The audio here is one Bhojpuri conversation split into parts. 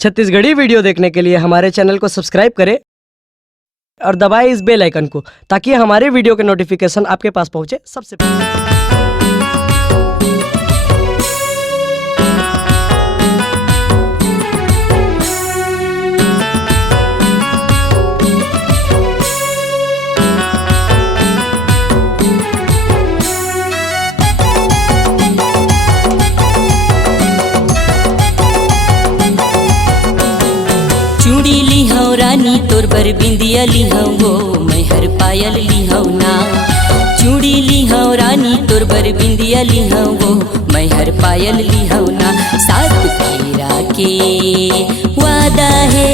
छत्तीसगढ़ी वीडियो देखने के लिए हमारे चैनल को सब्सक्राइब करें और दबाएं इस बेल आइकन को ताकि हमारे वीडियो के नोटिफिकेशन आपके पास पहुंचे सबसे पहले। चूड़ी लिहाऊ रानी तोर बर बिंदिया लिहाऊ वो मैं हर पायल लिहाऊ ना। चूड़ी लिहाऊ रानी तोर बर बिंदिया लिहाऊ वो मैं हर पायल लिहाऊ ना। सात फेरा के वादा है,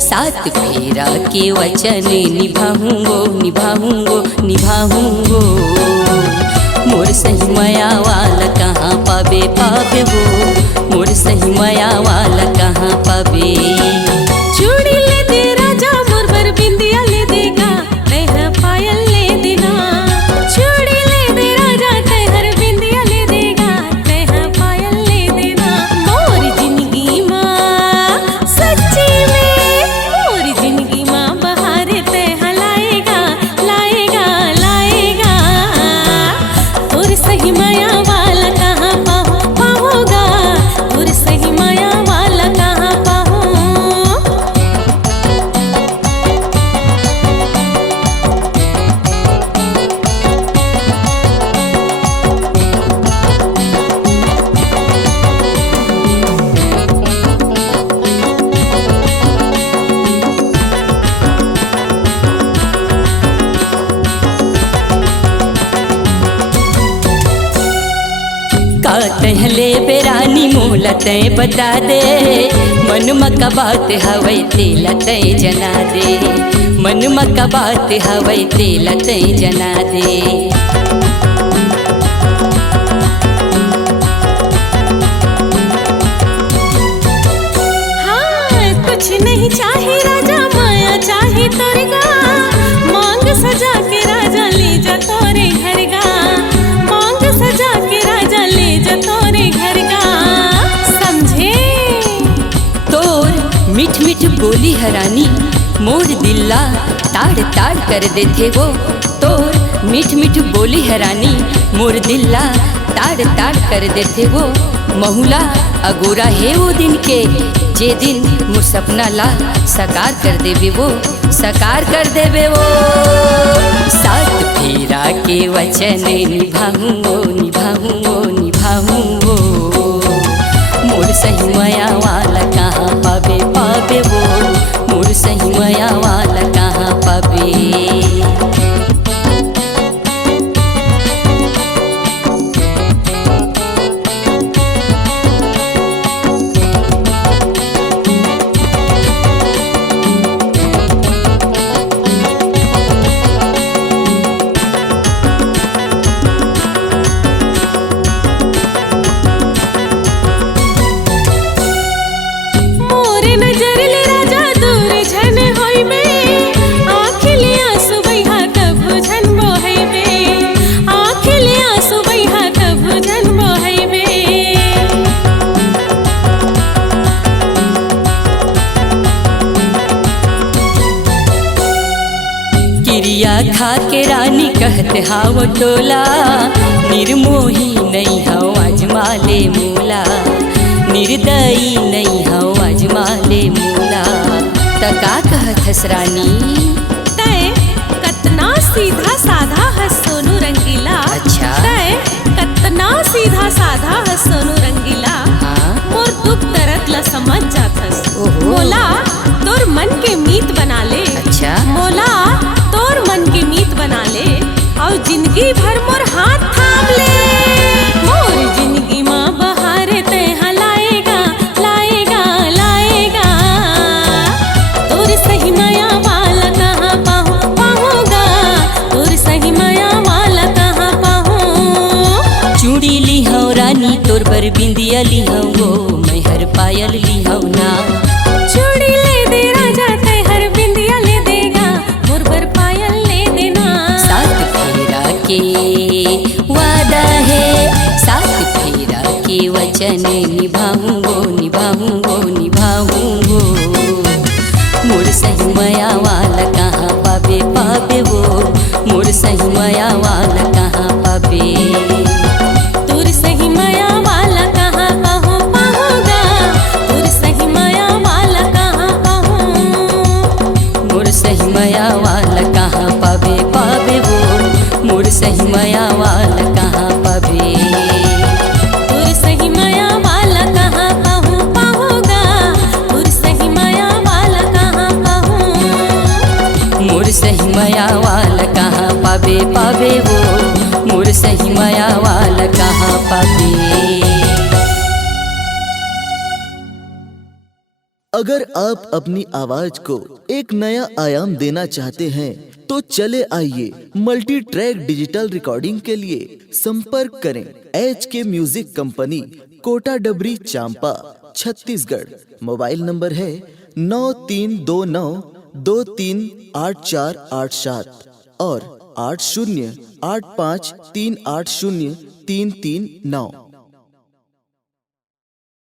सात फेरा के वचन निभाऊंगो निभाऊंगो निभाऊंगो। मोर सही माया वाला कहाँ पावे पावे वो, मोर सही माया वाला कहाँ पावे। चूड़ी ले दे राजा मोर बर बिंदिया ले देगा तैहर पायल ले देना। चूड़ी ले दे राजा तैहर बिंदिया ले देगा तैहर पायल ले देना। मोर जिंदगी माँ सच्ची में, मोर जिंदगी माँ बहार तैहर लाएगा लाएगा लाएगा। तोर सही माया वाला कहाँ पाऊंगा, तोर सही माया वाला कहाँ पाऊँ। कहले बेरानी मोला तय बता दे, मन मका बात हवै तेला तय जना दे। मन मका बात हवै तेला तय जना दे। हाँ कुछ नहीं चाहे राजा माया चाहे तोरे गा। मांग सजा के राजा ले जा तोरे घर गा। मांग सजा के राजा ले जा तोरे घर गा। समझे तोर मीठ मीठ बोली हरानी मोर दिल्ला ताड़ ताड़ कर देथे वो। तोर मीठ मीठ बोली हरानी मोर दिल्ला ताड़ ताड़ कर देथे वो। महुला अगोरा है वो दिन के जे दिन मोर सपना ला साकार कर देवे वो, साकार कर देवे वो। सात फेरा के वचन निभाऊंगो निभाऊंगो निभाऊंगो। मोर सही माया वाला कहाँ पावे पावे वो, मोर सही माया वाला कहाँ पावे। मोरे नजर ले राजा दूर झन होई बे। आँख ले आंसू बहिहा कभू झन बोहई बे। आँख ले आंसू बहिहा कभू झन बोहई बे। किरिया खा के रानी कहते हाव टोला, निर्मोही नहीं हव अजमाले मूला। निर्दयी नहीं हव अजमाले मूला। तका कहत रानी तय कतना सीधा साधा हस सोनू रंगीला। अच्छा। तय कतना सीधा साधा हस सोनू रंगीला। हाँ? मोर दुख दर्द ला समझ जाथस। ओहो। मोला तोर मन के मीत बना ले। अच्छा। मोला तोर मन के मीत बना ले और जिंदगी भर मोर हाथ थाम ले। मोर जिंदगी माँ बहार तैहा लाएगा लाएगा लाएगा। तोर सही माया वाला कहाँ पाऊंगा, तोर सही माया वाला कहाँ पाऊँ। चूड़ी लिहाऊ रानी तोर बर बिंदिया लिहाऊ वो मैं हर पायल लिहाऊ ना। चूड़ी ले दे राजा तैहर बिंदिया ले देगा मोर बर पायल ले देना। सात फेरा के वादा है, सात फेरा के वचन निभाऊंगो निभाऊंगो निभाऊंगो। सही माया वाला कहाँ पावे पावे वो, मोर सही माया वाला कहाँ पावे। अगर आप अपनी आवाज को एक नया आयाम देना चाहते हैं तो चले आइए मल्टी ट्रैक डिजिटल रिकॉर्डिंग के लिए संपर्क करें HK म्यूजिक कंपनी, कोटा डबरी, चांपा, छत्तीसगढ़। मोबाइल नंबर है 9329238487 और 8085380339।